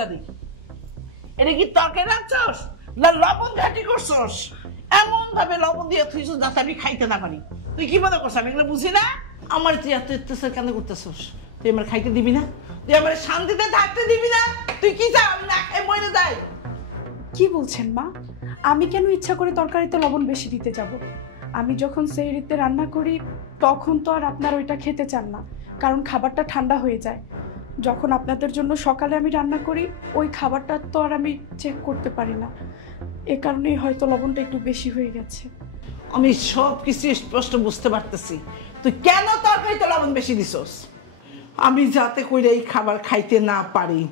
জানি। এটা কি তরকারি রাখছস না লবণ ঘাটি করছস? এমন ভাবে লবণ দিয়ে তুইছস যাতে আমি খাইতে না পারি। তুই কি মনে করছ আমি এগুলো বুঝি না? আমার তুই এত অত্যাচার কেন করতেছস? তুই আমার খাইতে দিবি না? তুই আমার শান্তিতে থাকতে দিবি না? তুই কি চাও আমি না খাই মরে যাই? কি বলছেন মা? আমি কেন ইচ্ছা করে তরকারিতে লবণ বেশি দিতে যাব? আমি যখন সেহরিতে রান্না করি তখন তো আর আপনার ওইটা খেতে চান না, কারণ খাবারটা ঠান্ডা হয়ে যায়। যখন আপনাদের জন্য সকালে আমি রান্না করি ওই খাবারটা তো আর আমি চেক করতে পারি না, এ কারণেই হয়তো লবণটা একটু বেশি হয়ে গেছে। আমি সব কিছু স্পষ্ট বুঝতে পারতেছি তুই কেন তরকারিতে লবণ বেশি দিছস। আমি যাতে করে এই খাবার খাইতে না পারি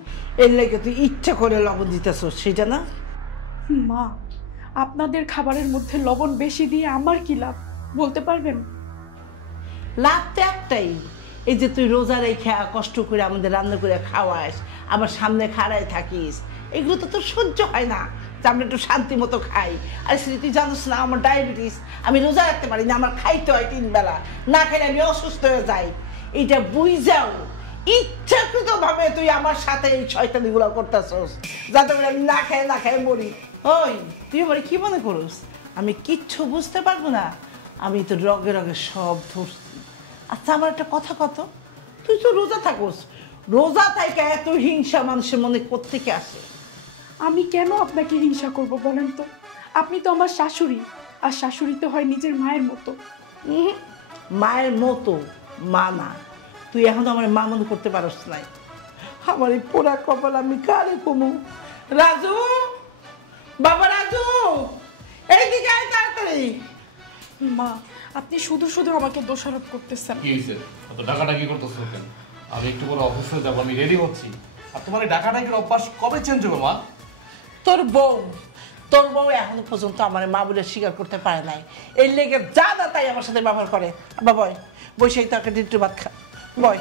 এর লেগে তুই ইচ্ছা করে লবণ দিতেছস, সেটা না? মা, আপনাদের খাবারের মধ্যে লবণ বেশি দিয়ে আমার কি লাভ বলতে পারবেন? লাভ তো একটাই, এই যে তুই রোজা রেখে কষ্ট করে আমাদের রান্না করে খাওয়াস, আবার সামনে খাড়ায় থাকিস, এগুলো তো তোর সহ্য হয় না যে আমরা একটু শান্তি মতো খাই। আর সেটা তুই জানিস না আমার ডায়াবেটিস, আমি রোজা রাখতে পারি না, আমার খাইতে হয় 3 বেলা, না খেলে আমি অসুস্থ হয়ে যাই। এইটা বুঝাও ইচ্ছাকৃত ভাবে তুই আমার সাথে এই শয়তানিগুলো করতেছস যাতে করে আমি না খেয়ে মরি। ওই তুই আমার কি মনে করস আমি কিচ্ছু বুঝতে পারবো না? আমি তো রগে রগে সব ধরছি। আচ্ছা আমার একটা কথা কত, তুই তো রোজা থাকোস, রোজা থেকে এত হিংসা মানুষের মনে কোত্থেকে আসে? আমি কেন আপনাকে হিংসা করব বলেন তো? আপনি তো আমার শাশুড়ি, আর শাশুড়ি তো হয় নিজের মায়ের মতো। মায়ের মতো মা না, তুই এখন আমার মা মনে করতে পারস নাই। আমার এই পোড়া কপাল আমি কারে কমু? রাজু, বাবা রাজু, এইদিকে আয় তাড়াতাড়ি। মা, আপনি শুধু শুধু আমাকে দোষারোপ করতেছেন। কি হয়েছে? এত ডাকাডাকি করতেছো কেন? আমি একটু পরে অফিসে যাবো, আমি রেডি হচ্ছি। আর তোমার এই ডাকাডাকির অভ্যাস কবে চেঞ্জ হলো মা? তোর বউ এখনো পর্যন্ত আমার মা বলে স্বীকার করতে পারে নাই, এই লেগে যা না তাই আমার সাথে ব্যবহার করে। বাবা বই সেই তরকারি একটু ভাত খা, বয়।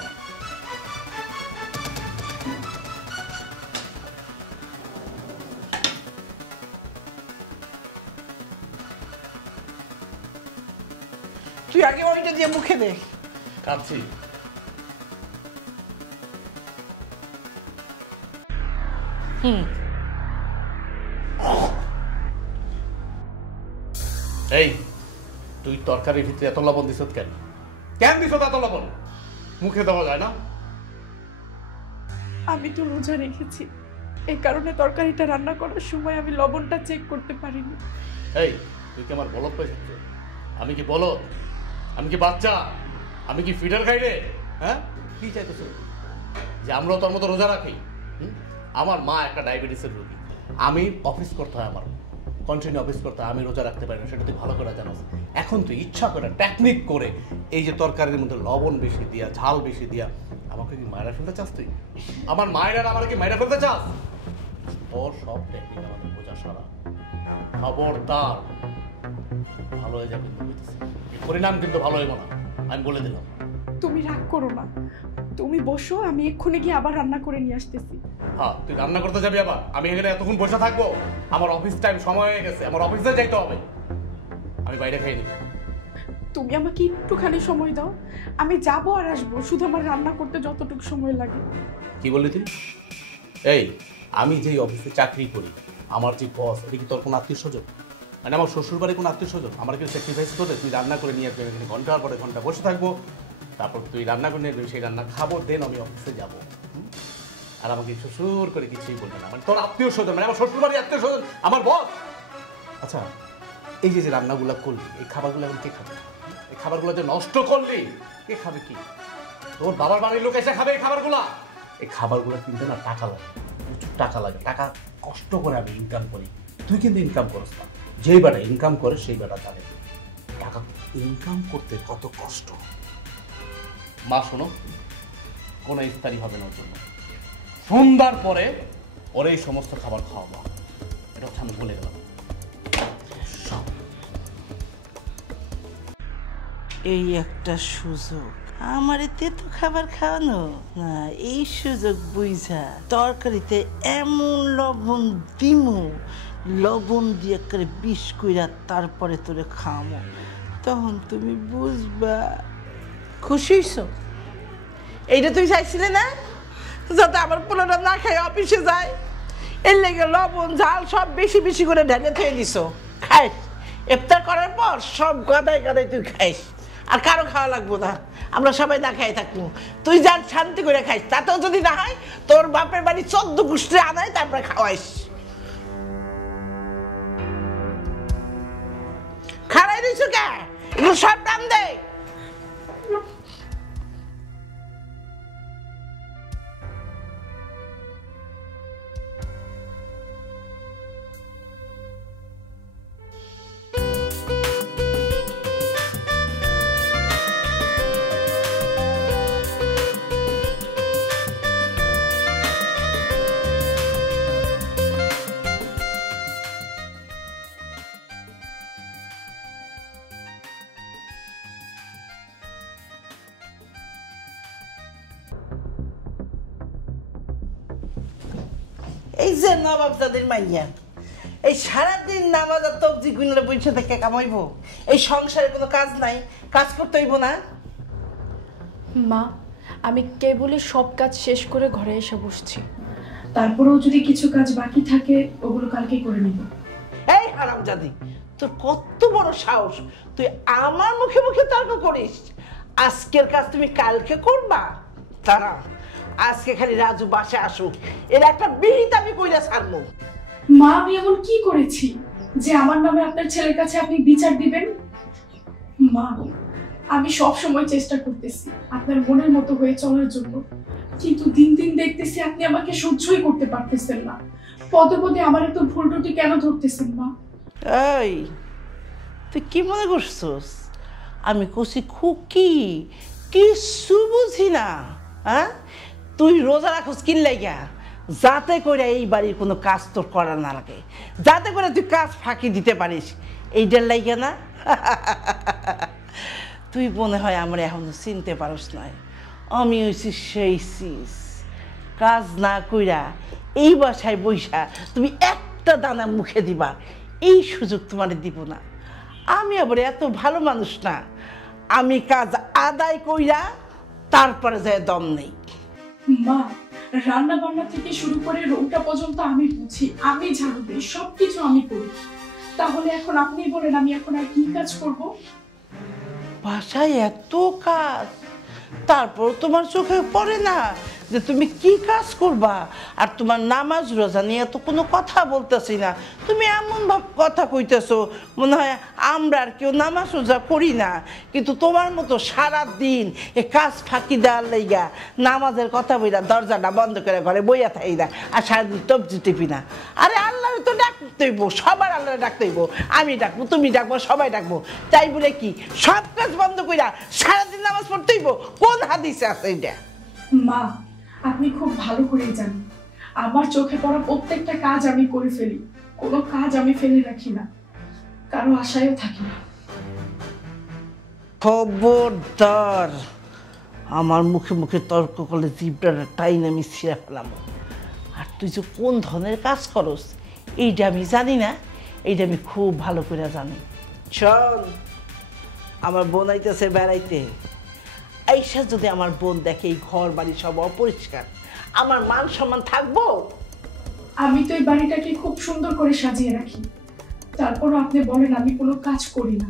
তুই আগে ওইটা দিয়ে মুখে দে। কাঁদছি। এই তুই তরকারির ভিতরে এত লবণ দিছ কেন? কেন দিছ এত লবণ? মুখে দেওয়া যায় না? আমি তো রোজা রেখেছি, এই কারণে তরকারিটা রান্না করার সময় আমি লবণটা চেক করতে পারিনি। এই তুই কি আমার বলদ পেয়েছিস? আমি কি বলদ? আমি কি বাচ্চা? আমি কি ফিডার খাই রে? হ্যাঁ, কি চাইতেছ? যে আমরাও তোর মতো রোজা রাখি? আমার মা একটা ডায়াবেটিসের রোগী, আমি অফিস করতে হয়, আমার কন্টিনিউ অফিস করতে হয়, আমি রোজা রাখতে পারি না, সেটা তুই ভালো করে জানাস। এখন তুই ইচ্ছা করে টেকনিক করে এই যে তরকারির মধ্যে লবণ বেশি দিয়া, ঝাল বেশি দিয়া আমাকে কি মায়েরা ফেলতে চাস? তুই আমার মায়েরা আমাকে মায়েরা ফেলতে চাস? তোর সব টেকনিক আমাদের বোঝা সারা। খবরদার, ভালো হয়ে যাবে, পরিণাম কিন্তু ভালো হইব না, আমি বলে দিলাম। তুমি রাগ করো না, তুমি বসো, আমি এক্ষুনি গিয়ে আবার রান্না করে নিয়ে আসতেছি। হ্যাঁ, তুই রান্না করতে যাবি আবার? আমি এখানে এতক্ষণ বসে থাকবো? আমার অফিস টাইম সময় হয়ে গেছে, আমার অফিসে যাইতে হবে, আমি বাইরে খাই নি। তুমি আমাকে একটুখানি সময় দাও, আমি যাবো আর আসবো, শুধু আমার রান্না করতে যতটুকু সময় লাগে। কি বললি তুই? এই আমি যেই অফিসে চাকরি করি, আমার যে বস, এটা কি তোর কোনো আত্মীয় স্বজন? মানে আমার শ্বশুর বাড়ি কোনো আত্মীয় স্বজন? আমার কেউ স্যাক্রিফাইস করে তুই রান্না করে নিয়ে আসবি, এখানে ঘন্টার পরে ঘন্টা বসে থাকবো, তারপর তুই রান্না করে নিয়ে আসবি, সেই রান্না খাবো, দেন আমি অফিসে যাবো। আর আমাকে শ্বশুর করে কিছুই বলবে না, মানে তোর আত্মীয় স্বজন, মানে আমার শ্বশুর বাড়ির আত্মীয় স্বজন, আমার বস। আচ্ছা, এই যে রান্নাগুলো করলি, এই খাবারগুলো এখন কে খাবে? এই খাবারগুলো যে নষ্ট করলি, কে খাবে? কি তোর বাবার বাড়ির লোক এসে খাবে এই খাবারগুলা? এই খাবারগুলো কিনতে না টাকা লাগে, প্রচুর টাকা লাগে, টাকা কষ্ট করে আমি ইনকাম করি, তুই কিন্তু ইনকাম করিস না। যেই বেটা ইনকাম করে সেই বেটা জানে টাকা ইনকাম করতে কত কষ্ট। মা শোনো, কোনো ইফতারি হবে না ওর জন্য, সন্ধ্যার পরে ওর এই সমস্ত খাবার খাওয়াবো, এটা হচ্ছে আমি বলে গেলাম। এই একটা সুযোগ আমার তেতো খাবার খাওয়ানো না, এই সুযোগ বুঝা তরকারিতে এমন লবণ দিমু, লবণ দিয়ে করে বিষ কইরা তারপরে তোরে খাওয়ামো, তখন তুমি বুঝবা। খুশি হইছো? এইটা তুই চাইছিলে না? যাতে আমার পোলাটা না খায় অফিসে যায়। এর লেগে লবণ ঝাল সব বেশি বেশি করে ঢেলে থয়ে দিছো, খাইস। ইফতার করার পর সব গাদায় গাদায় তুই খাইস, আর কারো খাওয়া লাগবো না, আমরা সবাই না খাই থাকবো। তুই যার শান্তি করে খাইস, তাতেও যদি না হয় তোর বাপের বাড়ি 14 গোষ্ঠী আনাই তারপরে খাওয়াইস। খাড়াই দিছো কে? এগুলো সব দাম দে। এই যে নবাবজাদের মাইয়া, এই সারাদিন নামাজ আর তবজি গুনলে বসে থেকে কামাইবো? এই সংসারে কোনো কাজ নাই, কাজ করতে হইব না? মা, আমি কেবলই সব কাজ শেষ করে ঘরে এসে বসছি, তারপরেও যদি কিছু কাজ বাকি থাকে ওগুলো কালকে করে নিব। এই হারামজাদি, তোর কত বড় সাহস, তুই আমার মুখে মুখে তর্ক করিস? আজকের কাজ তুমি কালকে করবা? তারা আজকে খালি রাজু বাসে আসুক, এর একটা বিহিত আমি কইরা ছাড়বো। মা, আমি এমন কি করেছি যে আমার নামে আপনার ছেলের কাছে আপনি বিচার দিবেন? মা, আমি সব সময় চেষ্টা করতেছি আপনার মনের মতো হয়ে চলার জন্য, কিন্তু দিন দিন দেখতেছি আপনি আমাকে সহ্যই করতে পারতেছেন না। পদে পদে আমার এত ভুল ত্রুটি কেন ধরতেছেন মা? এই তুই কি মনে করছস আমি কষি খুকি কিছু বুঝি না? হ্যাঁ, তুই রোজা রাখস কিন লাইগা? যাতে করে এই বাড়ির কোনো কাজ তোর করা না লাগে, যাতে করে তুই কাজ ফাঁকি দিতে পারিস, এইটার লাইগা না? তুই মনে হয় আমার এখনো চিনতে পারস নাই, আমি হইছি সেই সিস। কাজ না কইরা এই বাসায় বইসা তুমি একটা দানা মুখে দিবা, এই সুযোগ তোমার দিব না। আমি আবার এত ভালো মানুষ না, আমি কাজ আদায় কইরা তারপরে যায় দম নেই। মা, রান্না বান্না থেকে শুরু করে রোগটা পর্যন্ত আমি বুঝি, আমি ঝাড়ু দিই, সবকিছু আমি করি। তাহলে এখন আপনি বলেন আমি এখন আর কি কাজ করব? বাসায় এত কাজ, তারপর তোমার চোখে পড়ে না যে তুমি কি কাজ করবা? আর তোমার নামাজ রোজা নিয়ে তো কোনো কথা বলতেছি না, তুমি এমন ভাব কথা কইতেছো মনে হয় আমরা আর কেউ নামাজ রোজা করি না। কিন্তু তোমার মতো সারা দিন এ কাজ ফাঁকি দেওয়ার লাইগা নামাজের কথা বইরা দরজাটা বন্ধ করে ঘরে বইয়া থাকি না, আর সারাদিন তবজি টিপি না। আরে আল্লাহরে তো ডাকতে হইব, সবার আল্লাহরে ডাকতে হইব। আমি ডাকবো, তুমি ডাকবো, সবাই ডাকবো, তাই বলে কি সব কাজ বন্ধ কইরা সারাদিন নামাজ পড়তে হইব? কোন হাদিসে আছে এটা? মা, আপনি খুব ভালো করেই জানেন আমার চোখে পড়া প্রত্যেকটা কাজ আমি করে ফেলি, কোনো কাজ আমি ফেলে রাখি না, কারো আশায়ও থাকি না। খবরদার আমার মুখে মুখে তর্ক করলে জিভটার টাইন আমি ছিঁড়ে ফেলাম। আর তুই যে কোন ধরনের কাজ করস এইটা আমি জানি না, এইটা আমি খুব ভালো করে জানি। শোন, আমার বোন আইতেছে বেড়াইতে, এইসা যদি আমার বোন দেখে এই ঘর বাড়ি সব অপরিষ্কার, আমার মান সম্মান থাকবো? আমি তো এই বাড়িটাকে খুব সুন্দর করে সাজিয়ে রাখি, তারপরও আপনি বলেন আমি কোনো কাজ করি না।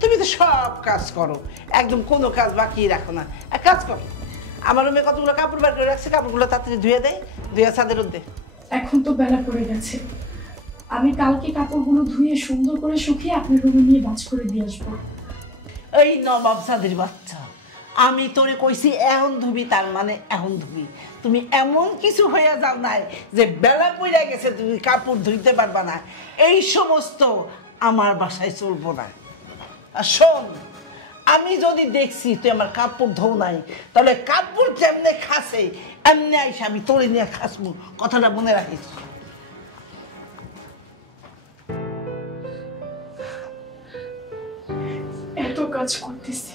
তুমি তো সব কাজ করো, একদম কোনো কাজ বাকি রাখো না। এক কাজ করো, আমার রুমে কতগুলো কাপড় বার করে রাখছে, কাপড়গুলো তাড়াতাড়ি ধুয়ে দেয়, ধুয়ে ছাদের রোদে। এখন তো বেলা পড়ে গেছে, আমি কালকে কাপড়গুলো ধুয়ে সুন্দর করে শুকিয়ে আপনার রুমে নিয়ে ভাঁজ করে দিয়ে আসবো। এই নবাব সাদের বাচ্চা, আমি তোরে কইছি এখন ধুবি, তার মানে এখন ধুবি। তুমি এমন কিছু হয়ে যাও নাই যে বেলা পড়ে গেছে তুমি কাপড় ধুইতে পারবা না, এই সমস্ত আমার বাসায় চলবো না। আর শোন, আমি যদি দেখছি তুই আমার কাপড় ধো নাই, তাহলে কাপড় যেমনে খাসে এমনি আইসা আমি তোরে নিয়ে খাসবো, কথাটা মনে রাখিস। এত কাজ করতেছি,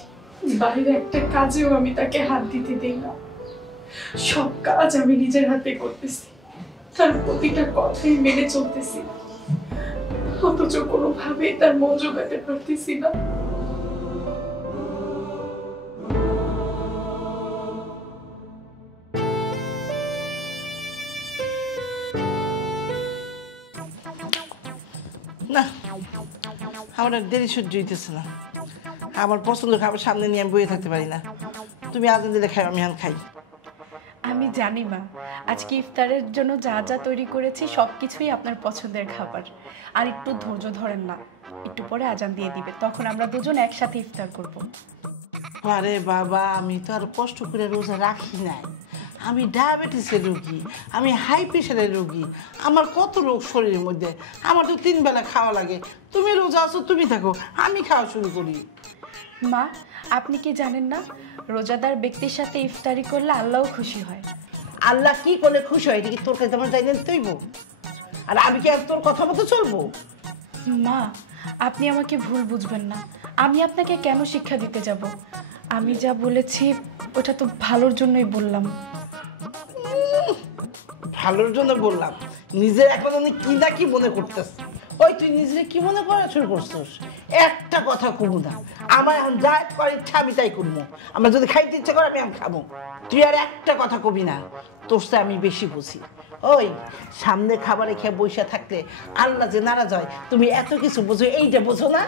বাইরে একটা কাজেও আমি তাকে হাত দিতে দিই না, সব কাজ আমি নিজের হাতে করতেছি, তার প্রতিটা কথাই মেনে চলতেছি, অথচ কোনোভাবেই তার মন জোগাতে পারতেছি না। আমার আর দেরি সহ্য হইতেছে না। আমার পছন্দের খাবার সামনে নিয়ে আমি বয়ে থাকতে পারি না। তুমি আজান দিলে খাই, আমি এখন খাই। আমি জানি মা, আজকে ইফতারের জন্য যা যা তৈরি করেছি সব কিছুই আপনার পছন্দের খাবার। আর একটু ধৈর্য ধরেন না, একটু পরে আজান দিয়ে দিবে, তখন আমরা দুজন একসাথে ইফতার করব। আরে বাবা, আমি তো আর কষ্ট করে রোজা রাখি নাই। আমি ডায়াবেটিসের রোগী, আমি হাই প্রেশারের রোগী, আমার কত রোগ শরীরের মধ্যে। আমার তো 3 বেলা খাওয়া লাগে। তুমি রোজা আছো, তুমি থাকো, আমি খাওয়া শুরু করি। মা, আপনি কি জানেন না, রোজাদার ব্যক্তির সাথে ইফতারি করলে আল্লাহও খুশি হয়। আল্লাহ কি করলে খুশি হয়, এটা কি তোর কাছে আমার যাই তৈব? আর আমি কি আর তোর কথা মতো চলবো? মা, আপনি আমাকে ভুল বুঝবেন না। আমি আপনাকে কেন শিক্ষা দিতে যাব? আমি যা বলেছি ওটা তো ভালোর জন্যই বললাম। ভালোর জন্য বললাম? নিজের এখন আমি কি না কি মনে করতেছ? ওই তুই নিজের কি মনে করা শুরু করছিস? একটা কথা কমু না, আমার এখন যা করার ইচ্ছা আমি তাই করবো। আমার যদি খাইতে ইচ্ছা করে আমি খাবো। তুই আর একটা কথা কবি না, তোর সাথে আমি বেশি বুঝি। ওই সামনে খাবারে খেয়ে বসে থাকলে আল্লাহ যে নারাজ হয়, তুমি এত কিছু বুঝো, এইটা বোঝো না?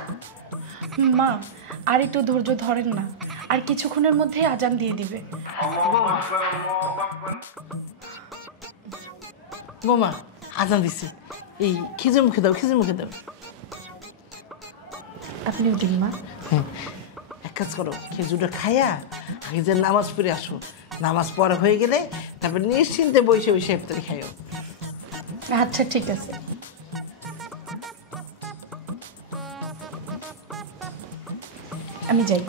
মা, আর একটু ধৈর্য ধরেন না, আর কিছুক্ষণের মধ্যে আজান দিয়ে দিবে। বোমা, আজান দিছে, এই খিজে মুখে দাও, খিজে মুখে দাও। আপনিও দিন মা। এক কাজ করো, খেজুরটা খাইয়া আগে যে নামাজ পড়ে আসো। নামাজ পড়া হয়ে গেলে তারপর নিশ্চিন্তে বসে বসে ইফতারি খাইও। আচ্ছা ঠিক আছে। আমি যাই।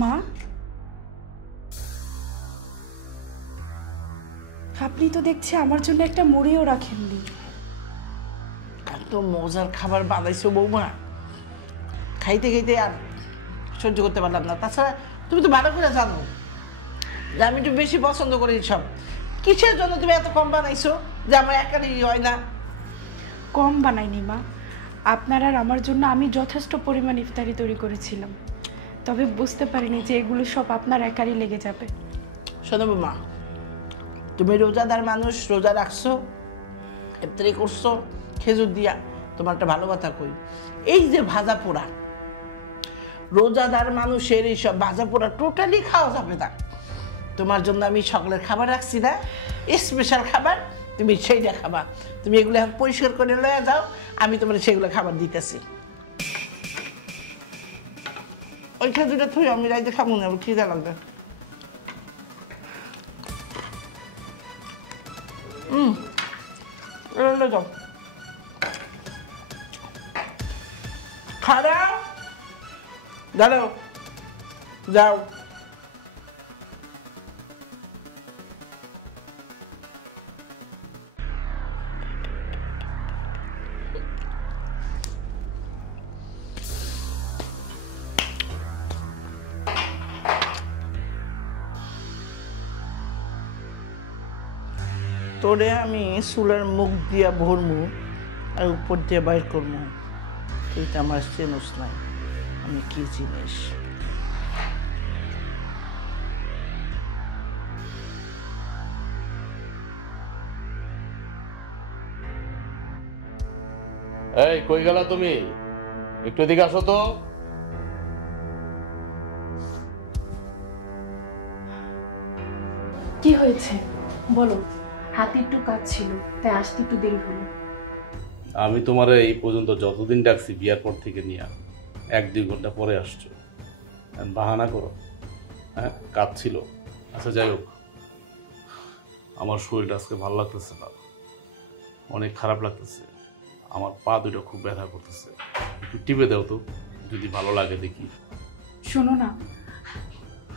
মা, আপনি তো দেখছি আমার জন্য একটা মুড়িও রাখেননি। এত মজার খাবার বানাইছো বৌমা, খাইতে খাইতে আর সহ্য করতে পারলাম না। তাছাড়া তুমি তো ভালো করে জানো যে আমি একটু বেশি পছন্দ করি সব। কিসের জন্য তুমি এত কম বানাইছো যে আমার একারই হয় না? কম বানাইনি মা, আপনার আর আমার জন্য আমি যথেষ্ট পরিমাণ ইফতারি তৈরি করেছিলাম, তবে বুঝতে পারিনি যে এগুলো সব আপনার একারই লেগে যাবে। শোনো মা, তুমি রোজাদার মানুষ, রোজা রাখছো, ইফতারি করছো খেজুর দিয়া। তোমার একটা ভালো কথা কই, এই যে ভাজা পোড়া, রোজাদার মানুষের এইসব ভাজা পোড়া টোটালি খাওয়া যাবে না। তোমার জন্য আমি সকলের খাবার রাখছি না, স্পেশাল খাবার, তুমি সেইটা খাবা। তুমি এগুলো এখন পরিষ্কার করে লয়ে যাও, আমি তোমার সেগুলো খাবার দিতেছি। ওই খেজুরটা থুই, আমি রাইতে খাবো না, আমার খিদে লাগবে। যাও। খারাপ দাঁড়াও, যাও। তোরে আমি চুলের মুখ দিয়া ভরমু আর উপর দিয়ে বাইর করবো। তুই তো আমার চেনস নাই আমি কি জিনিস। এই কই গেলা তুমি? একটু এদিকে আসো তো। কি হয়েছে বলো? হাতে একটু কাজ ছিল, তাই আসতে একটু দেরি হলো। আমি তোমার এই পর্যন্ত যতদিন ডাকছি বিয়ার পর থেকে নিয়ে 1-2 ঘন্টা পরে আসছো, বাহানা করো। হ্যাঁ, কাজ ছিল। আচ্ছা যাই হোক, আমার শরীরটা আজকে ভালো লাগতেছে না, অনেক খারাপ লাগতেছে। আমার পা দুটো খুব ব্যথা করতেছে, একটু টিপে দাও তো, যদি ভালো লাগে দেখি। শোনো না,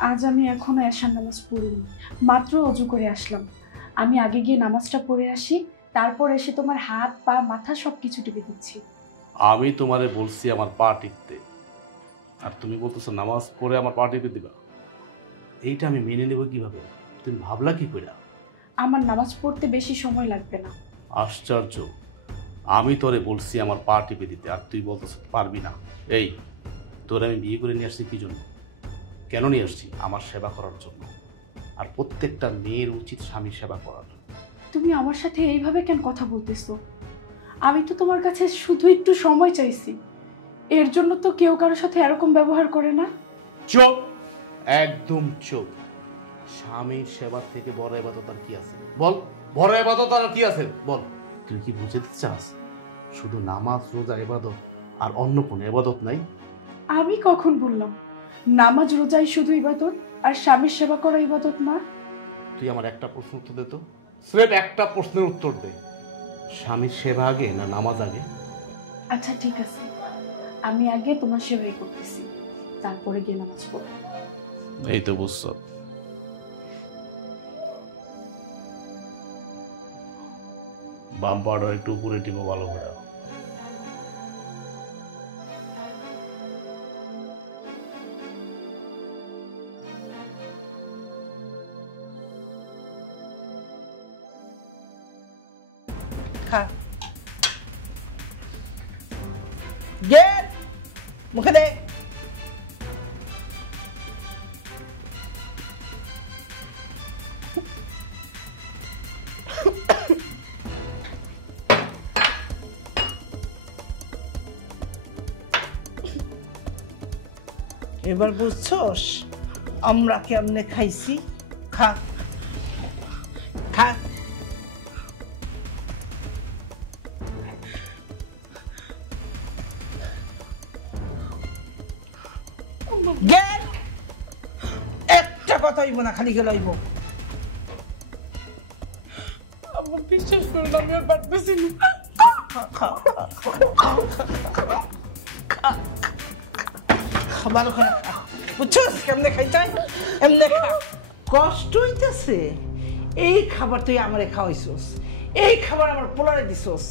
আজ আমি এখনো এশার নামাজ পড়িনি, মাত্র অজু করে আসলাম। আমি আগে গিয়ে নামাজটা পড়ে আসি, তারপর এসে তোমার হাত পা মাথা সবকিছু টিপে দিচ্ছি। আমি তোমারে বলছি আমার পা টিপতে, আর তুমি বলতেছো নামাজ পড়ে আমার পা টিপে দিবা। এইটা আমি মেনে নেব কিভাবে? তুমি ভাবলা কি করে? আমার নামাজ পড়তে বেশি সময় লাগবে না। আশ্চর্য, আমি তোরে বলছি আমার পা টিপে দিতে, আর তুই বলতেছ পারবি না। এই তোরে আমি বিয়ে করে নিয়ে আসছি কি জন্য? কেন নিয়ে আসছি? আমার সেবা করার জন্য। আর প্রত্যেকটা মেয়ের উচিত স্বামীর সেবা করার। তুমি আমার সাথে এইভাবে কেন কথা বলতেছো? আমি তো তোমার কাছে শুধু একটু সময় চাইছি, এর জন্য তো কেউ কারোর সাথে এরকম ব্যবহার করে না। চুপ, একদম চুপ। স্বামীর সেবার থেকে বড় ইবাদত আর কি আছে? বল, বড় ইবাদত আর কি আছে বল। তুই কি বুঝতে চাস শুধু নামাজ রোজা ইবাদত আর অন্য কোনো ইবাদত নাই? আমি কখন বললাম নামাজ রোজাই শুধু ইবাদত আর স্বামীর সেবা করা ইবাদত না? তুই আমার একটা প্রশ্ন উত্তর দে তো, স্রেফ একটা প্রশ্নের উত্তর দে। স্বামীর সেবা আগে না নামাজ আগে? আচ্ছা ঠিক আছে, আমি আগে তোমার সেবাই করতেছি, তারপরে গিয়ে নামাজ পড়ব। এই তো বুঝছ। বাম পাড়া একটু উপরে টিপো ভালো করে। খা, গেট মুখে দে। এবার বুঝছস আমরা কেমনে খাইছি? খা খা। গেট, একটা কথা হইব না, খালি গেল হইব। আমার বিশ্বাস করুন, আমি আর পারতেছি না। ভালো করে খা, বুঝছস কেমনে খাইতে হয়? এমনে খা। কষ্ট হইতেছে, এই খাবার তুই আমারে খাওয়াইছস, এই খাবার আমার পোলারে দিছস।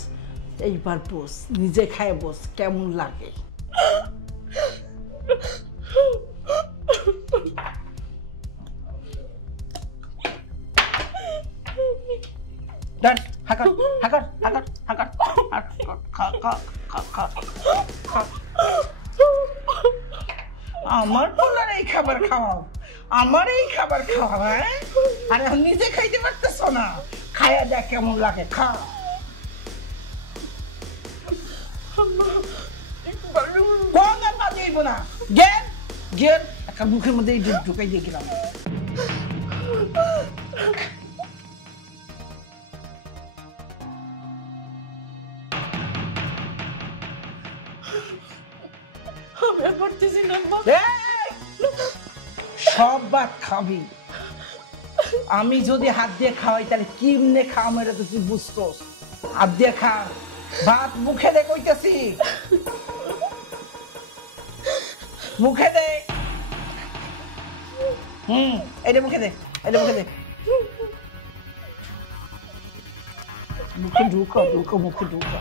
এইবার বস, নিজে খায় বস কেমন লাগে। ডান, হাকার হাকার হাকার হাকার, খা খা খা খা খা। আমার পোলার এই খাবার খাওয়াও, আমার এই খাবার খাওয়াও। হ্যাঁ, আরে নিজে খাইতে পারতেছ না, খায়া দেখ কেমন লাগে। খা। কোন আর বাদ যাইব না। গেল গেল, একটা মুখের মধ্যে ঢুকাই দিয়ে গেলাম। সব ভাত খাবি, আমি যদি হাত দিয়ে খাওয়াই তাহলে কেমনে খাওয়াম এটা তো তুই বুঝতোস। হাত দিয়ে খা, ভাত মুখে দে কইতেছি। মুখে দে। এটা মুখে দে, এটা মুখে দে। মুখে ঢুকো, ঢুকো, মুখে ঢুকো।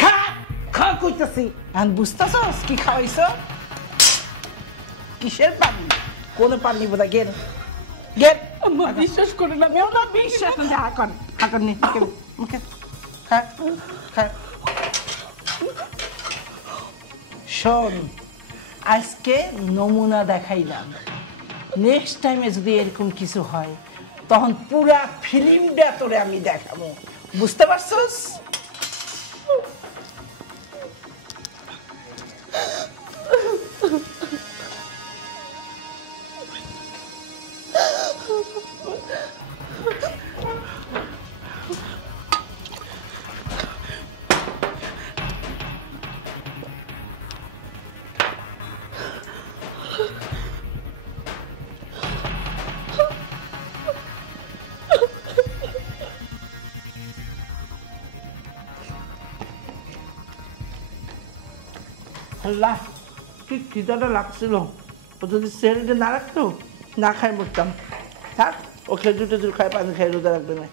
খা, খা কইতাছি। এখন বুঝতেছস কি খাওয়াইছ? কিসের পানি? কোন পানি বোধ গেট গেট। বিশ্বাস করে না, মেও না বিশ্বাস না। হাকন হাকন নি মুখে খা খা। শোন, আজকে নমুনা দেখাইলাম, নেক্সট টাইমে যদি এরকম কিছু হয় তখন পুরা ফিল্মটা তোরে আমি দেখাবো, বুঝতে পারছস? আল্লাহ, কি খিদাটা লাগছিল। ও যদি সেলটা না রাখতো, না খাই মরতাম। থাক, ও খেজুর টেজুর খায়, পানি খাই, রোজা রাখবে না।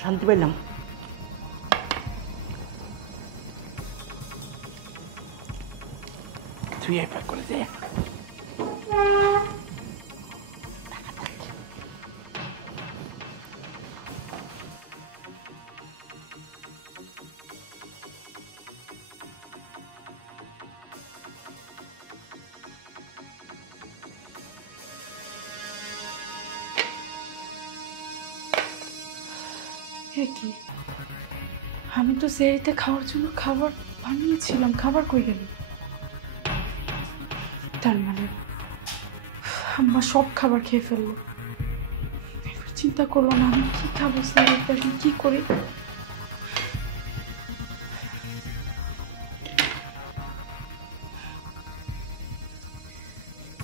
শান্তি পেলাম। তুই এক করে দে। কি, আমি তো সেরিতে খাওয়ার জন্য খাবার বানিয়েছিলাম, খাবার কই গেল? তার মানে আম্মা সব খাবার খেয়ে ফেললো। এবার চিন্তা করলো না আমি কি খাবো সেরিতে, আমি কি করি?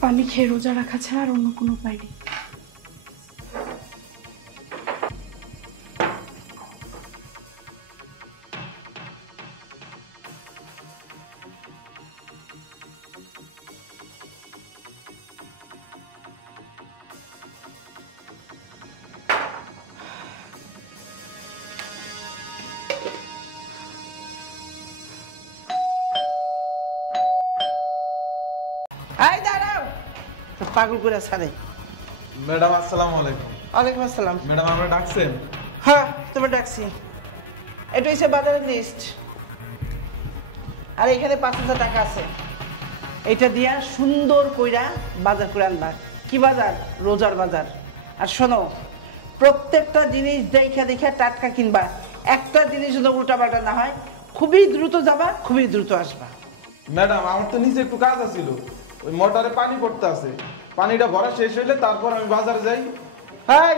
পানি খেয়ে রোজা রাখা ছাড়া আর অন্য কোনো উপায় নেই। পাগল করে ছাড়ে। ম্যাডাম আসসালামু আলাইকুম। ওয়ালাইকুম আসসালাম। ম্যাডাম আমরা ডাকছেন? হ্যাঁ, তোমার ডাকছি। এটা হচ্ছে বাজারের লিস্ট, আর এখানে 5,000 টাকা আছে। এটা দিয়া সুন্দর কইরা বাজার করে আনবা। কি বাজার? রোজার বাজার। আর শোনো, প্রত্যেকটা জিনিস দেখা দেখা টাটকা কিনবা। একটা জিনিস যদি উল্টাপাল্টা না হয়, খুবই দ্রুত যাবা, খুবই দ্রুত আসবা। ম্যাডাম আমার তো নিচে একটু কাজ আছিল, ওই মোটরে পানি পড়তে আছে, পানিটা ভরা শেষ হইলে তারপর আমি বাজারে যাই। হাই,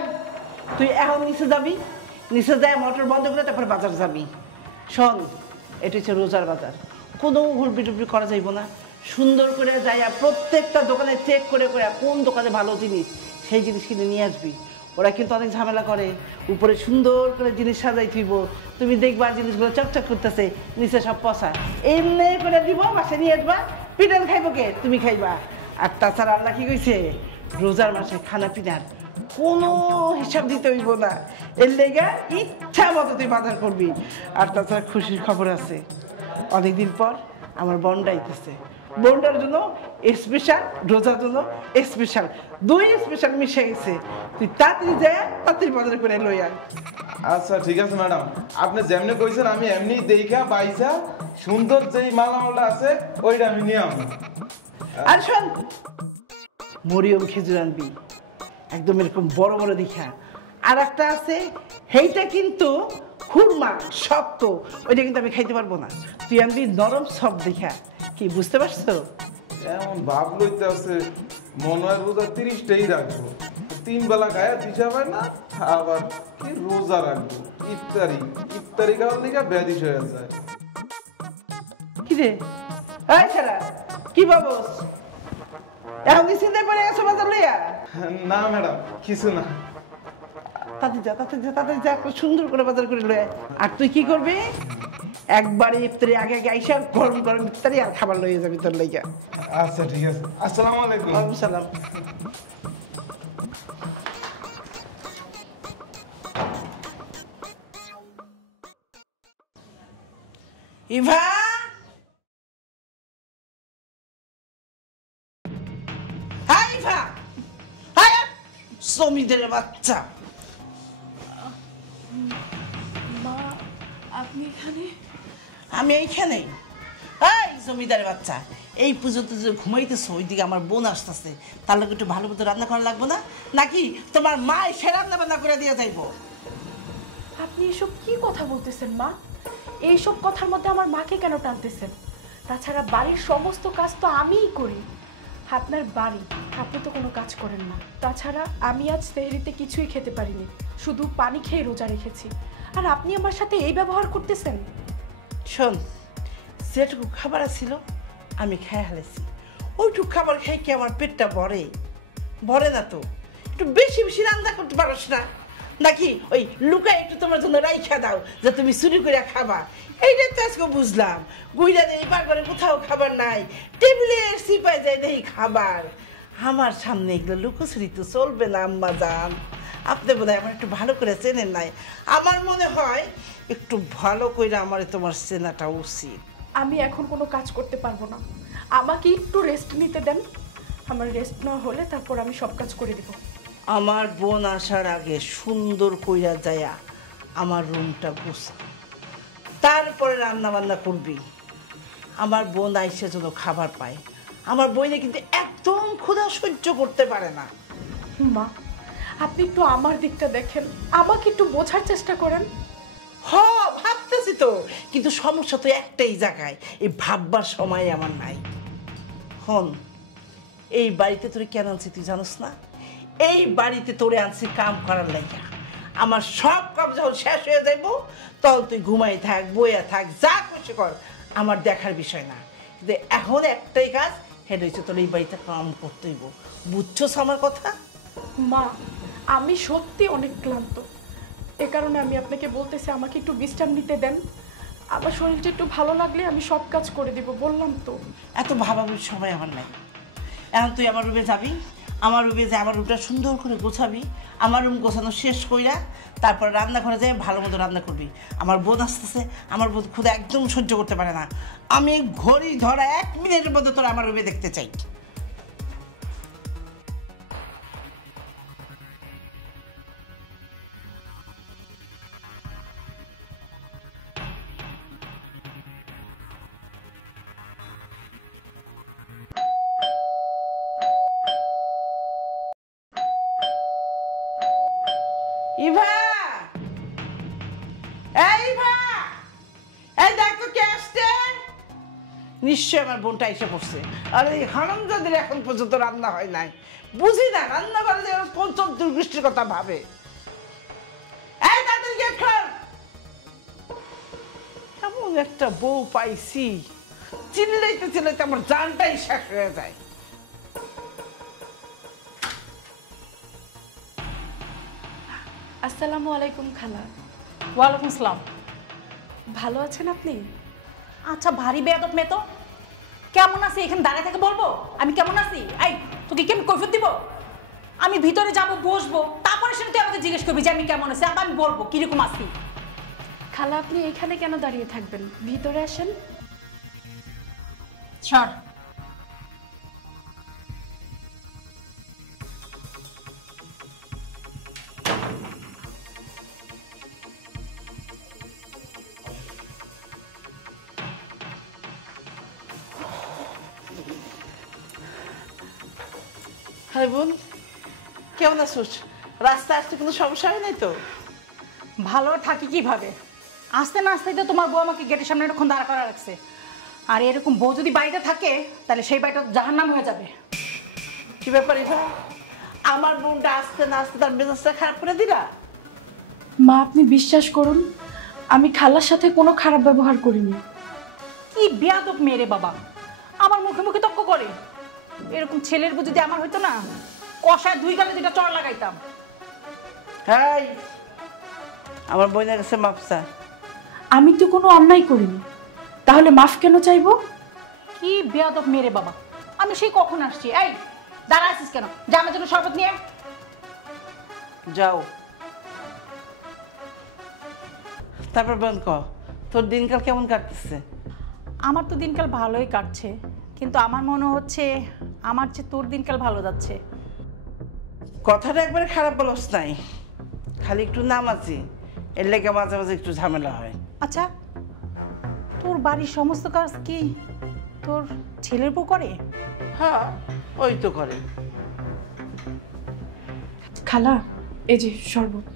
তুই এখন নিচে যাবি, নিচে যায় মোটর বন্ধ করে তারপর বাজার যাবি। শোন, এটা হচ্ছে রোজার বাজার, কোনো হুড়বি টুপড়ি করা যাইব না। সুন্দর করে যাইয়া প্রত্যেকটা দোকানে চেক করে করে কোন দোকানে ভালো জিনিস সেই জিনিস কিনে নিয়ে আসবি। ওরা কিন্তু অনেক ঝামেলা করে, উপরে সুন্দর করে জিনিস সাজাই থইব, তুমি দেখবা জিনিসগুলো চকচক করতেছে, নিচে সব পচা। এমনি করে দিব, বাসে নিয়ে আসবা, পিটান খাইব কে? তুমি খাইবা। আর তাছাড়া আল্লাহ কি কইছে, রোজার মাসে খানা পিনার কোনো হিসাব দিতে হইব না। এর লেগা ইচ্ছা মতো তুই বাজার করবি। আর তাছাড়া খুশির খবর আছে, অনেকদিন পর আমার বোনটা আইতেছে। বোনটার জন্য স্পেশাল, রোজার জন্য স্পেশাল, দুই স্পেশাল মিশে গেছে। তুই তাড়াতাড়ি যায়, তাড়াতাড়ি বাজার করে লই আয়। আচ্ছা ঠিক আছে ম্যাডাম, আপনি যেমনি কইছেন আমি এমনি দেখা বাইসা সুন্দর যেই মালামালটা আছে ওইটা আমি নিয়ে আসবো। আর শোন, মরিয়ম খেজুর আনবি, একদম এরকম বড় বড় দেখা। আর একটা আছে, সেইটা কিন্তু খুরমা শক্ত, ওইটা কিন্তু আমি খাইতে পারবো না। তুই আনবি নরম সব দেখা। কি বুঝতে পারছো? এমন ভাব লইতে আছে মনে হয় রোজা 30টাই রাখবো, 3 বেলা খায়া দিশা পায় না, আবার কি রোজা রাখবো। ইফতারি ইফতারি খাওয়ার লিগা ব্যাধিস হয়ে যায়। কি রে এই ছেড়া, কি বাবস এখন কি চিন্তায় পড়ে গেছো বাজার লইয়া? না ম্যাডাম, কিছু না। তাতে যা তাতে যা তাতে যা, একটু সুন্দর করে বাজার করে লয়ে। আর তুই কি করবি, একবারে ইফতারি আগে আগে আইসা গরম গরম ইফতারি আর খাবার লইয়ে যাবি তোর লাইগা। আচ্ছা ঠিক আছে, আসসালামু আলাইকুম। ওয়ালাইকুম সালাম। ইভা, হাই ইভা, হাই সমিদের বাচ্চা। মা আপনি এখানে? আমি এইখানে। এই জমিদারের বাচ্চা, এই পুজোতে যে ঘুমাইতেছো, ওইদিকে আমার বোন আসতেছে, তার লোক একটু ভালো মতো রান্না করা লাগবো না নাকি? তোমার মা এসে রান্না বান্না করে দিয়ে যাইবো। আপনি এসব কি কথা বলতেছেন মা? এইসব কথার মধ্যে আমার মাকে কেন টানতেছেন? তাছাড়া বাড়ির সমস্ত কাজ তো আমিই করি। আপনার বাড়ি, আপনি তো কোনো কাজ করেন না। তাছাড়া আমি আজ সেহরিতে কিছুই খেতে পারিনি, শুধু পানি খেয়ে রোজা রেখেছি। আর আপনি আমার সাথে এই ব্যবহার করতেছেন? শোন, যেটুকু খাবার ছিল আমি খেয়ে হালেছি, ওইটুকু খাবার খেয়ে কি আমার পেটটা ভরে? ভরে না তো। একটু বেশি বেশি রান্না করতে পারোস না নাকি? ওই লুকায় একটু তোমার জন্য রাইখা দাও যে তুমি চুরি করে খাবা। এইটাই তো আজকে বুঝলাম। গুইরা দেয় পাকঘরে কোথাও খাবার নাই, টেবিলে সিপাই যায় দেখি খাবার। আমার সামনে এগুলো লুকোচুরি তো চলবে না আম্মা জান। আপনি বোধহয় আমার একটু ভালো করে চেনেন নাই। আমার মনে হয় একটু ভালো করে আমার তোমার চেনাটা উচিত। আমি এখন কোনো কাজ করতে পারবো না, আমাকে একটু রেস্ট নিতে দেন। আমার রেস্ট না হলে তারপর আমি সব কাজ করে দেব। আমার বোন আসার আগে সুন্দর কইরা যায়া আমার রুমটা গুছা, তারপরে রান্না বান্না করবি। আমার বোন আইসে যেন খাবার পায়। আমার বোনে কিন্তু একদম ক্ষুধা সহ্য করতে পারে না। মা, আপনি একটু আমার দিকটা দেখেন, আমাকে একটু বোঝার চেষ্টা করেন। হ, ভাবতেছি তো, কিন্তু সমস্যা তো একটাই জায়গায়, এই ভাববার সময় আমার নাই। হন, এই বাড়িতে তোরে কেন আনছি তুই জানোস না? এই বাড়িতে তোরে আনছি কাম করার লাইগা। আমার সব কাম যখন শেষ হয়ে যাইব, তখন তুই ঘুমাই থাক, বইয়া থাক, যা খুশি কর, আমার দেখার বিষয় না। কিন্তু এখন একটাই কাজ, হেঁটে হচ্ছে তোর এই বাড়িতে কাম করতে হইব। বুঝছোস আমার কথা? মা, আমি সত্যি অনেক ক্লান্ত, এ কারণে আমি আপনাকে বলতেছি আমাকে একটু বিশ্রাম নিতে দেন। আমার শরীরটা একটু ভালো লাগলে আমি সব কাজ করে দেব, বললাম তো। এত ভাবাভাবির সময় আমার নাই। এখন তুই আমার রুমে যাবি, আমার রুমে যে আমার রুমটা সুন্দর করে গোছাবি, আমার রুম গোছানো শেষ কইরা তারপর রান্নাঘরে যাই ভালো মতো রান্না করবি। আমার বোন আসতেছে, আমার বোন ক্ষুধা একদম সহ্য করতে পারে না। আমি ঘড়ি ধরা 1 মিনিটের মধ্যে তোরা আমার রুমে দেখতে চাই। ইভা, এই ইভা, এই দেখো কে আসছে। নিশ্চয় আমার বোনটা এসে পড়ছে। আর এই হারামজাদের এখন পর্যন্ত রান্না হয় নাই। বুঝি না রান্না করে যে পঞ্চম দুর্গৃষ্টির কথা ভাবে। এই তাদের গেট খোল। এমন একটা বউ পাইছি, চিল্লাইতে চিল্লাইতে আমার জানটাই শেষ হয়ে যায়। আসসালামু আলাইকুম খালা। ওয়ালাইকুম আসসালাম। ভালো আছেন আপনি? আচ্ছা, ভারী বেয়াদব মেয়ে তো। কেমন আছি এখানে দাঁড়িয়ে থেকে বলবো আমি কেমন আছি? এই, তোকে কি আমি কৈফিয়ত দিব? আমি ভিতরে যাব, বসবো, তারপরে সেটা তুই আমাকে জিজ্ঞেস করবি যে আমি কেমন আছি, আবার আমি বলবো কিরকম আছি। খালা, আপনি এখানে কেন দাঁড়িয়ে থাকবেন? ভিতরে আসেন। সর। হাই বোন, কেমন আছিস? রাস্তায় আসতে কোনো সমস্যা হয় নাই তো? ভালো থাকি কিভাবে? আসতে না আসতেই তো তোমার বউ আমাকে গেটের সামনে এরকম দাঁড়া করা রাখছে। আর এরকম বউ যদি বাড়িতে থাকে তাহলে সেই বাড়িটা জাহান্নাম হয়ে যাবে। কি ব্যাপার এবার? আমার বোনটা আসতে না আসতে তার মেজাজটা খারাপ করে দিলা? মা আপনি বিশ্বাস করুন, আমি খালার সাথে কোনো খারাপ ব্যবহার করিনি। কি বেয়াদব মেরে বাবা, আমার মুখে মুখে তর্ক করে। এরকম ছেলের বউ যদি আমার হইতো না, কষায় 2 গালে 2টা চড় লাগাইতাম। হাই, আমার বোনের কাছে মাপ চা। আমি তো কোনো অন্যায় করিনি, তাহলে মাফ কেন চাইবো? কি বেয়াদব মেরে বাবা, আমি সেই কখন আসছি? এই দাঁড়া আছিস কেন? যা আমার জন্য শরবত নিয়ে। যাও। তারপর বোন ক, তোর দিনকাল কেমন কাটতেছে? আমার তো দিনকাল ভালোই কাটছে, কিন্তু আমার মনে হচ্ছে আমার চেয়ে তোর দিনকাল ভালো যাচ্ছে। কথাটা একবারে খারাপ বলস নাই, খালি একটু নাম আছে, এর লেগে মাঝে মাঝে একটু ঝামেলা হয়। আচ্ছা, তোর বাড়ির সমস্ত কাজ কি তোর ছেলের বউ করে? হ্যাঁ, ওই তো করে। খালা, এই যে শরবত।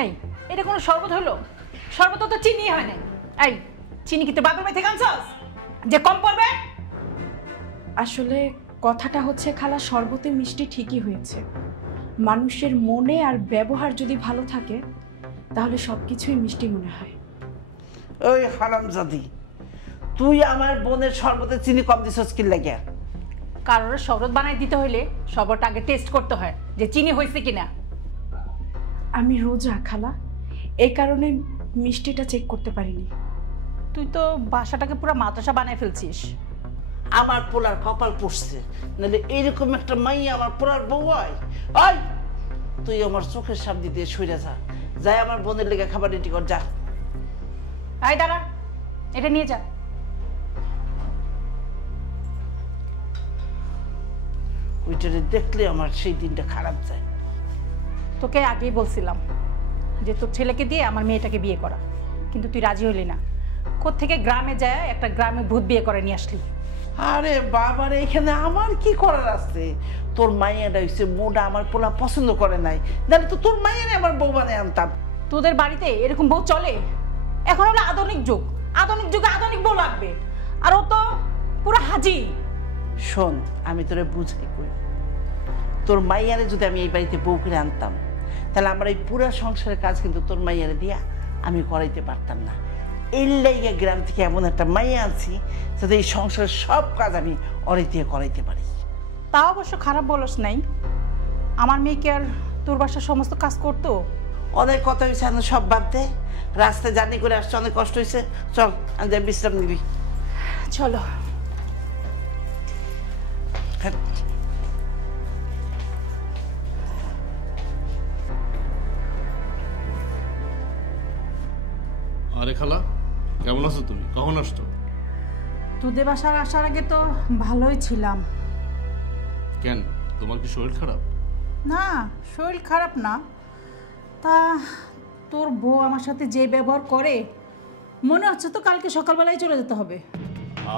এই, এটা কোনো শরবত হলো? শরবত তো চিনি হয় না। এই, চিনি কি তোর বাপের বাড়ি থেকে আনছস যে কম পড়বে? আসলে কথাটা হচ্ছে খালা, শরবতে মিষ্টি ঠিকই হয়েছে। মানুষের মনে আর ব্যবহার যদি ভালো থাকে তাহলে সবকিছুই মিষ্টি মনে হয়। ওই হারামজাদি, তুই আমার বোনের শরবতে চিনি কম দিছস কি লাগে? কারোর শরবত বানাই দিতে হইলে শরবতটা আগে টেস্ট করতে হয় যে চিনি হয়েছে কিনা। আমি রোজা খালা, এই কারণে মিষ্টিটা চেক করতে পারিনি। তুই তো বাসাটাকে পুরো মাদ্রাসা বানায় ফেলছিস। আমার পোলার কপাল পড়ছে, নাহলে এইরকম একটা মাই আমার পোলার বউ হয়? ওই, তুই আমার চোখের সামনে দিয়ে সইরা যা, যাই আমার বোনের লেগে খাবার রেডি কর, যা। এই দাঁড়া, এটা নিয়ে যা। ওইটারে দেখলে আমার সেই দিনটা খারাপ যায়। তোকে আগেই বলছিলাম যে তোর ছেলেকে দিয়ে আমার মেয়েটাকে বিয়ে করা, কিন্তু তুই রাজি হইলি না। কোত্থেকে গ্রামে যায় একটা গ্রামে ভূত বিয়ে করে নিয়ে আসলি। আরে বাবারে, এখানে আমার কি করার আছে? তোর মাইয়াটা হইছে মোটা, আমার পোলা পছন্দ করে নাই, জানি তো তোর মাইয়ারে আমার বউ বানায় আনতাম। তোদের বাড়িতে এরকম বউ চলে? এখন হলো আধুনিক যুগ, আধুনিক যুগে আধুনিক বউ লাগবে, আর ও তো পুরো হাজি। শোন, আমি তোরে বুঝাই কই, তোর মাইয়ারে যদি আমি এই বাড়িতে বউ করে আনতাম, তাহলে আমার এই পুরা সংসারের কাজ কিন্তু তোর মাইয়ারে দিয়া আমি করাইতে পারতাম না। এর লাইগা গ্রাম থেকে এমন একটা মাইয়া আনছি যাতে এই সংসারের সব কাজ আমি অরে দিয়ে করাইতে পারি। তা অবশ্য খারাপ বলস নাই। আমার মেয়েকে আর তোর বাসার সমস্ত কাজ করতো? অনেক কথা হয়েছে, এখন সব বাদ দে। রাস্তায় জার্নি করে আসছে, অনেক কষ্ট হয়েছে, চল আমি যাই বিশ্রাম নিবি। চলো। হ্যাঁ। আরে খালা, কেমন আছো তুমি? কখন আসছো? তোদের বাসার আসার আগে তো ভালোই ছিলাম। কেন, তোমার কি শরীর খারাপ? না, শরীর খারাপ না। তা তোর বউ আমার সাথে যে ব্যবহার করে, মনে হচ্ছে তো কালকে সকালবেলায় চলে যেতে হবে।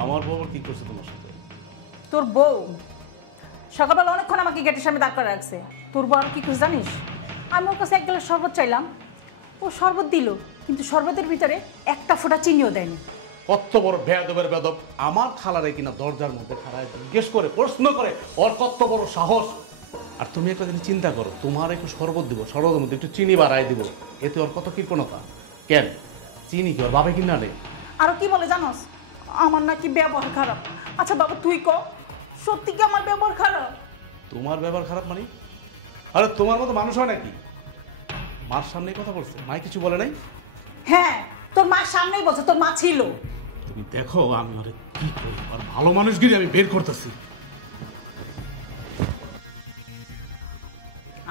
আমার বাবা কি করছে তোমার সাথে? তোর বউ সকালবেলা অনেকক্ষণ আমাকে গেটের সামনে দাঁড় করে রাখছে। তোর বউ আর কি করছে জানিস? আমি ওর কাছে 1 গ্লাস শরবত চাইলাম, ও শরবত দিল, কিন্তু শরবতের ভিতরে একটা ফোঁটা চিনিও দেয়নি। কত বড় বেয়াদবের বেয়াদব! আমার খালারে কিনা দরজার মধ্যে খাড়ায় জিজ্ঞেস করে, প্রশ্ন করে, ওর কত বড় সাহস! আর তুমি একটা জিনিস চিন্তা করো, তোমার একটু শরবত দিব, শরবতের মধ্যে একটু চিনি বাড়াই দিব, এতে ওর কত কৃপণতা! কেন, চিনি কি ওর বাবা কিনা নেই? আরো কি বলে জানোস? আমার নাকি ব্যবহার খারাপ। আচ্ছা বাবা, তুই ক, সত্যি কি আমার ব্যবহার খারাপ? তোমার ব্যবহার খারাপ মানে? আরে তোমার মতো মানুষ হয় নাকি? মার সামনে কথা বলছে, মাই কিছু বলে নাই? হ্যাঁ, তোর মার সামনেই বলছে, তোর মা ছিল। তুমি দেখো আমি আরে কি করি, আর ভালো মানুষগিরি আমি বের করতেছি।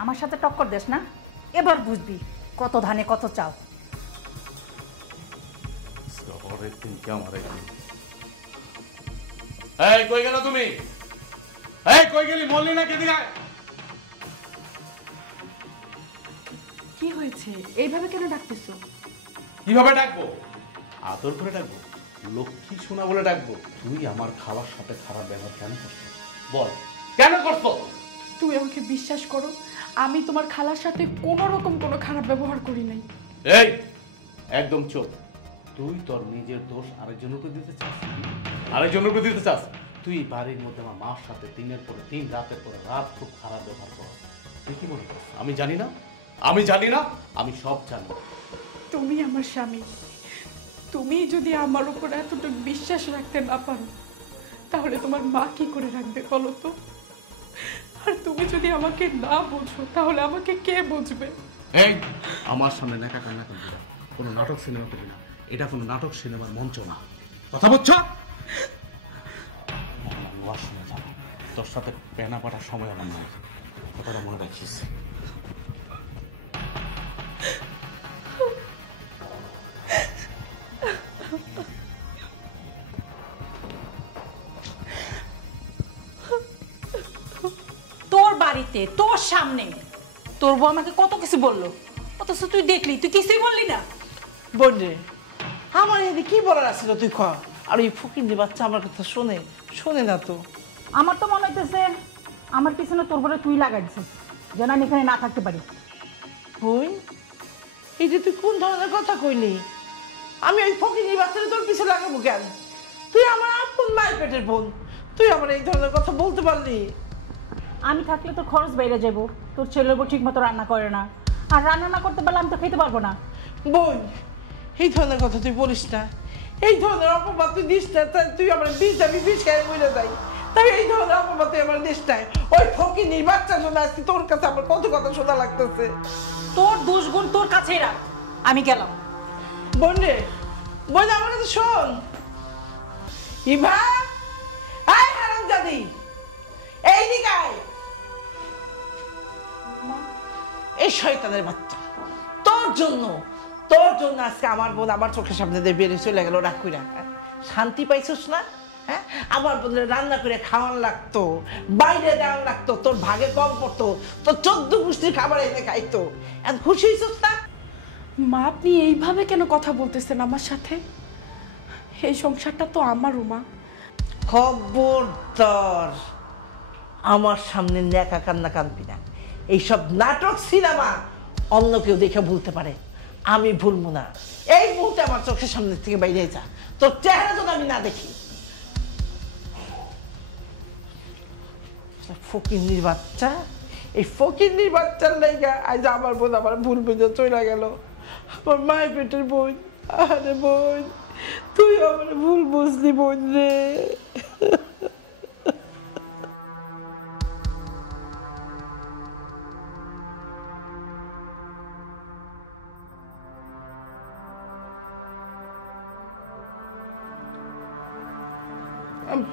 আমার সাথে টক্কর দেস না, এবার বুঝবি কত ধানে কত চাল। এই কই গেল তুমি? এই কই গেলি? বললি না কেদিকে? কি হয়েছে? এইভাবে কেন ডাকতেছো? কিভাবে ডাকবো? আদর করে ডাকবো। লক্ষ্মী সোনা বলে ডাকবো? তুই আমার খালার সাথে খারাপ ব্যবহার কেন করছো বল, কেন করছো? তুমি আমাকে বিশ্বাস করো, আমি তোমার খালার সাথে কোনো রকম কোনো খারাপ ব্যবহার করি নাই। এই একদম চুপ। তুই তোর নিজের দোষ আরেকজনের উপর দিতে চাস, আরেকজনের উপর দিতে চাস। তুই বাড়ির মধ্যে আমার মার সাথে দিনের পরে দিন, রাতের পরে রাত খুব খারাপ ব্যবহার কর। তুই কি মনে করছিস আমি জানি না? আমি জানি না, আমি সব জানি। তুমি আমার স্বামী, তুমি যদি আমার উপর এতটুকু বিশ্বাস রাখতে না পারো তাহলে তোমার মা কি করে রাখবে বলো তো? আর তুমি যদি আমাকে না বোঝো তাহলে আমাকে কে বুঝবে? এই আমার সামনে নাকা কান্না করবি না, কোনো নাটক সিনেমা করবি না। এটা কোনো নাটক সিনেমার মঞ্চ না, কথা বলছ? ওয়াশরুমে যাব, তোর সাথে পেনা পাঠার সময় আমার নাই, কথাটা মনে রাখিস। তোর বাড়িতে তোর সামনে তোর বউ আমাকে কত কিছু বললো, অথচ তুই দেখলি, তুই কিছুই বললি না। বোন রে, আমার এদিকে কি বলার আছিল তুই ক? আর ওই ফকিন্দি বাচ্চা আমার কথা শোনে না তো। আমার তো মনে হইতেছে আমার পিছনে তোর বলে তুই লাগাই দিছিস যেন আমি এখানে না থাকতে পারি। বোন, এই যে তুই কোন ধরনের কথা কইলি? আমি ওই ফকিন্দি বাচ্চাটা তোর পিছে লাগাবো কেন? তুই আমার আপন মায়ের পেটের বোন, তুই আমার এই ধরনের কথা বলতে পারলি? আমি থাকলে তোর খরচ বেড়ে যাবো, তোর ছেলের বউ ঠিক মতো রান্না করে না, আর রান্না না করতে পারলে আমি তো খেতে পারবো না। বোন, এই ধরনের কথা তুই বলিস না, এই ধরনের অপবাদ তুই দিস না। তুই আমার বিষ খেয়ে মরে যাই, তাই এই ধরনের অপবাদ তুই আমার দিস নাই। ওই ফকিন্দির বাচ্চা শোনা আজকে তোর কাছে আমার কত কথা শোনা লাগতেছে। তোর দুষ্গুণ তোর কাছেই রাখ, আমি গেলাম। বোন রে, বোন আমার কাছে শোন। ইভা, আয় হারামজাদি, এই দিকে আয়। এই শয়তানের বাচ্চা, তোর জন্য আজকে আমার বোন আমার চোখের সামনে দিয়ে বেরিয়ে চলে গেল রাগ কইরা। শান্তি পাইছিস না? হ্যাঁ, আমার বোনের রান্না করে খাওয়ান লাগতো, বাইরে দেওয়ান লাগতো, তোর ভাগে কম পড়তো, তোর 14 গোষ্ঠীর খাবার এনে খাইতো। এখন খুশি হইছিস না? মা, আপনি এইভাবে কেন কথা বলতেছেন আমার সাথে? এই সংসারটা তো আমারও মা। খবরদার আমার সামনে ন্যাকা কান্না কাঁদবি না। এইসব নাটক সিনেমা অন্য কেউ দেখে ভুলতে পারে, আমি ভুলবো না। এই মুহূর্তে আমার চোখের সামনে থেকে বাইরে যা, তোর চেহারা যেন আমি না দেখি। ফকিন্নির বাচ্চা, এই ফকিন্নির বাচ্চার লাইগা আজ আমার বোন আমার ভুল বুঝে চলে গেল। আমার মায়ের পেটের বোন, আরে বোন, তুই আমার ভুল বুঝলি বোন রে।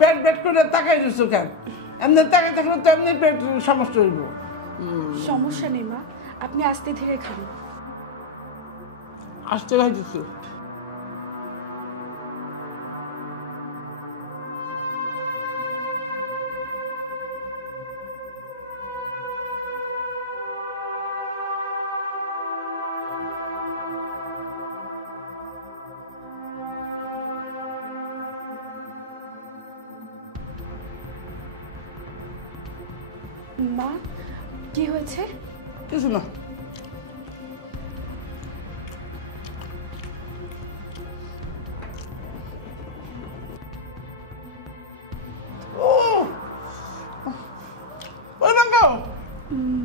পেট পেট করে তাকাই দিচ্ছ কেন? এমনি তাকাই থাকলে তো এমনি পেট সমস্যা হইব। সমস্যা নেই মা, আপনি আস্তে ধীরে খান। আসতে খাই দিচ্ছ। মা, কি হয়েছে? কিছু না।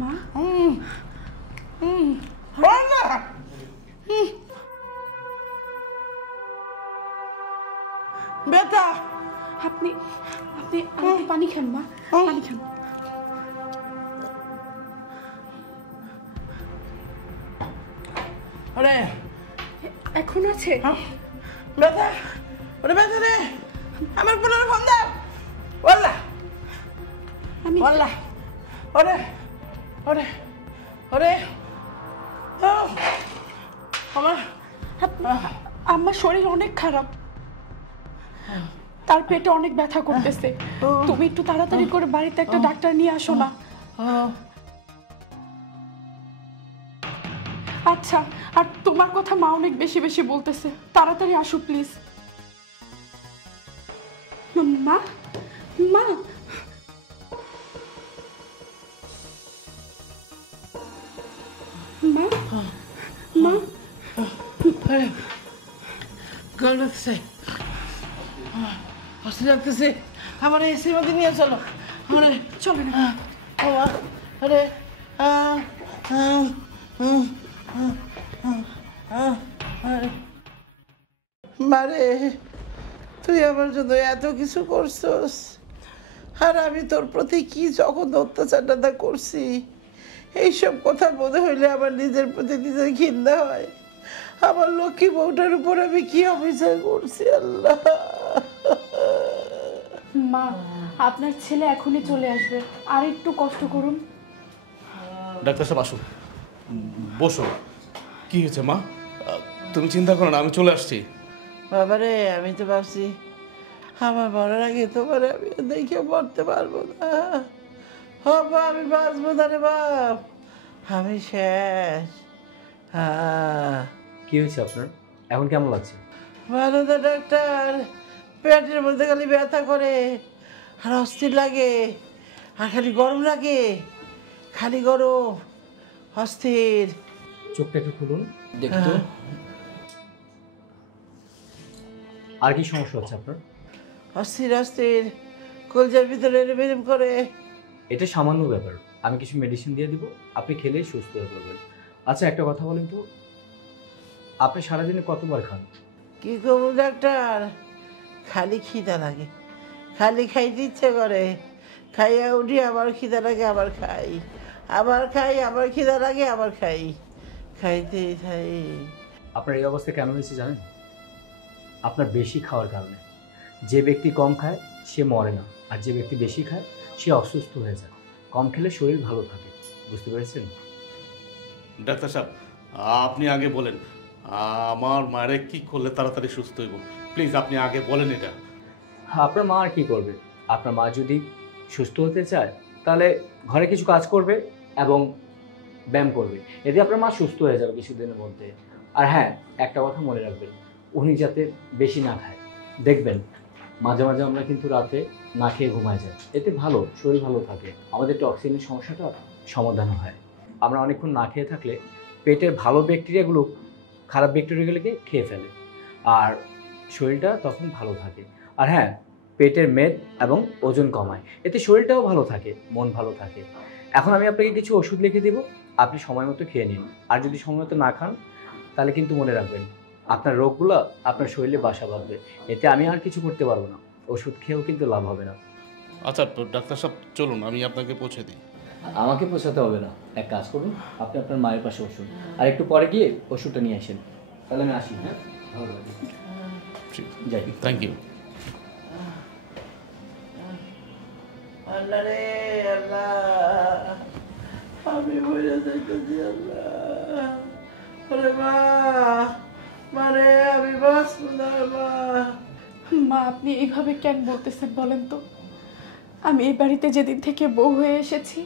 মা, বেটা, আপনি আপনি আপনি পানি খান মা, পানি খান। আরে এখন আছে? বেটা, ওরে বেটা রে, আমার বোনের ফোন দাও। ওল্লা আমি ওল্লা, ওরে ওরে ওরে, আমার আমার শরীর অনেক খারাপ, তার পেটে অনেক ব্যথা করতেছে। তুমি একটু তাড়াতাড়ি করে বাড়িতে একটা ডাক্তার নিয়ে আসো না। আচ্ছা, আর তোমার কথা মা অনেক বেশি বেশি বলতেছে, তাড়াতাড়ি আসো প্লিজ। মা মা মা মা গল লাগতেছে, অস্থির লাগতেছে। আমার এসির মধ্যে নিয়ে চলো। আরে চলে না আরে মারে, তুই আমার জন্য এত কিছু করছস, আর আমি তোর প্রতি কি যখন অত্যাচারটা করছি, এইসব কথা মনে হইলে আমার নিজের প্রতি নিজের ঘৃণা হয়। আমার লক্ষ্মী বউটার উপর আমি কি অবিচার করছি আল্লাহ। মা, আপনার ছেলে এখনই চলে আসবে, আর একটু কষ্ট করুন। ডাক্তার সাহেব আসুন, বসো। কি হয়েছে মা? তুমি চিন্তা করো না, আমি চলে আসছি। বাবারে, আমি তো ভাবছি আমার মরার আগে তোমার আমি দেখে মরতে পারবো না। বাবা, আমি বাঁচবো না রে বাপ, আমি শেষ। কি হয়েছে আপনার? এখন কেমন লাগছে? ভালো না ডাক্তার, পেটের মধ্যে খালি ব্যথা করে, আর অস্থির লাগে, আর খালি গরম লাগে, খালি গরম, অস্থির। চোখটা একটু খুলুন দেখতো। আর কি সমস্যা হচ্ছে আপনার? অস্থির অস্থির, কলজার ভিতরে এরম করে। এটা সামান্য ব্যাপার, আমি কিছু মেডিসিন দিয়ে দিব, আপনি খেলেই সুস্থ হয়ে পড়বেন। আচ্ছা, একটা কথা বলেন তো, আপনি সারাদিনে কতবার খান? কি করবো ডাক্তার, খালি খিদা লাগে, খালি খাইতে ইচ্ছে করে, খাইয়া উঠি আবার খিদা লাগে, আবার খাই, আবার খাই, আবার খিদা লাগে, আবার খাই, খাইতেই খাই। আপনার এই অবস্থা কেন হয়েছে জানেন? আপনার বেশি খাওয়ার কারণে। যে ব্যক্তি কম খায় সে মরে না, আর যে ব্যক্তি বেশি খায় সে অসুস্থ হয়ে যায়। কম খেলে শরীর ভালো থাকে, বুঝতে পেরেছেন? ডাক্তার সাহেব, আপনি আগে বলেন আমার মায়ের কি করলে তাড়াতাড়ি সুস্থ হইব, প্লিজ আপনি আগে বলেন এটা। আপনার মা আর কি করবে? আপনার মা যদি সুস্থ হতে চায় তাহলে ঘরে কিছু কাজ করবে এবং ব্যায়াম করবে, এতে আপনার মা সুস্থ হয়ে যাবে কিছুদিনের মধ্যে। আর হ্যাঁ, একটা কথা মনে রাখবেন, উনি যাতে বেশি না খায়। দেখবেন মাঝে মাঝে আমরা কিন্তু রাতে না খেয়ে ঘুমায় যাই, এতে ভালো শরীর ভালো থাকে, আমাদের টক্সিনের সমস্যাটা সমাধান হয়। আমরা অনেকক্ষণ না খেয়ে থাকলে পেটের ভালো ব্যাকটেরিয়াগুলো খারাপ ব্যাকটেরিয়াগুলোকে খেয়ে ফেলে, আর শরীরটা তখন ভালো থাকে। আর হ্যাঁ, পেটের মেদ এবং ওজন কমায়, এতে শরীরটাও ভালো থাকে, মন ভালো থাকে। এখন আমি আপনাকে কিছু ওষুধ লিখে দেব, আপনি সময় মতো খেয়ে নিন। আর যদি সময় মতো না খান তাহলে কিন্তু মনে রাখবেন আপনার রোগগুলো আপনার শরীরে বাসা বাঁধবে, এতে আমি আর কিছু করতে পারবো না, ওষুধ খেয়েও কিন্তু লাভ হবে না। আচ্ছা ডাক্তার সাহেব, চলুন আমি আপনাকে পৌঁছে দিই। আমাকে পৌঁছাতে হবে না, এক কাজ করুন, আপনি আপনার মায়ের পাশে বসুন, আর একটু পরে গিয়ে ওষুধটা নিয়ে আসেন। তাহলে আমি আসি। হ্যাঁ, ভালো লাগে, যাই। Thank you. আল্লাহ রে আল্লাহ, আমি বলে যাইতেছি আল্লাহ। ওরে মা, মানে আমি বাঁচবো না মা। মা, আপনি এইভাবে কেন বলতেছেন বলেন তো? আমি এই বাড়িতে যেদিন থেকে বউ হয়ে এসেছি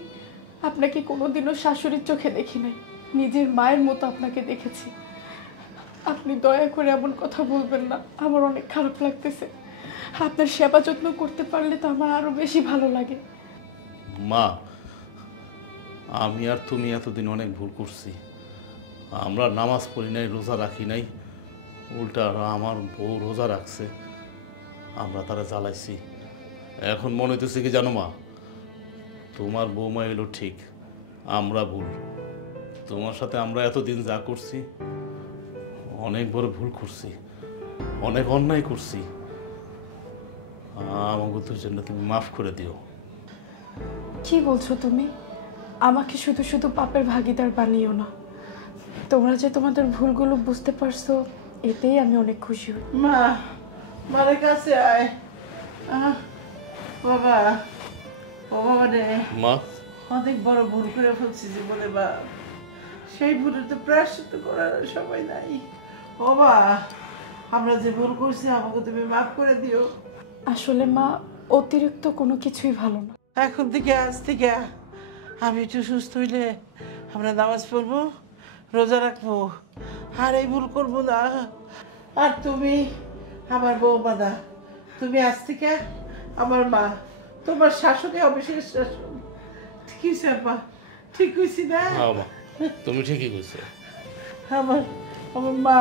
আপনাকে কোনোদিনও শাশুড়ির চোখে দেখি নাই, নিজের মায়ের মতো আপনাকে দেখেছি। আপনি দয়া করে এমন কথা বলবেন না, আমার অনেক খারাপ লাগতেছে। আপনার সেবা যত্ন করতে পারলে তো আমার আরো বেশি ভালো লাগে। মা, আমি আর তুমি এতদিন অনেক ভুল করছি। আমরা নামাজ পড়ি নাই, রোজা রাখি নাই, উল্টা আমার বউ রোজা রাখছে, আমরা তারা জ্বালাইছি। এখন মনে হইতেছে কি জানো মা, তোমার বৌমা এলো ঠিক, আমরা ভুল। তোমার সাথে আমরা এতদিন যা করছি অনেক বড় ভুল করছি, অনেক অন্যায় করছি। আমাকে তোর জন্য তুমি মাফ করে দিও। কি বলছো তুমি? আমাকে শুধু শুধু পাপের ভাগিদার বানিও না। তোমরা যে তোমাদের ভুলগুলো বুঝতে পারছো, এতেই আমি অনেক খুশি হই। মা, মারের কাছে আয়। বাবা, ও বাবা রে, মা, অনেক বড় ভুল করে ফেলছি জীবনে বা, সেই ভুলের তো প্রায়শ্চিত্ত করার সময় নাই। ও বা, আমরা যে ভুল করছি আমাকে তুমি মাফ করে দিও। আসলে মা, অতিরিক্ত কোনো কিছুই ভালো না। এখন থেকে, আজ থেকে আমি একটু সুস্থ হইলে আমরা নামাজ পড়বো, রোজা রাখবো, আর এই ভুল করবো না। আর তুমি আমার বৌমা না, তুমি আজ থেকে আমার মা, তোমার শাশুড়ি অবিশেষ শাশুড়ি। কি আপা, ঠিক কইছি না? তুমি ঠিকই কইছো। আমার আমার মা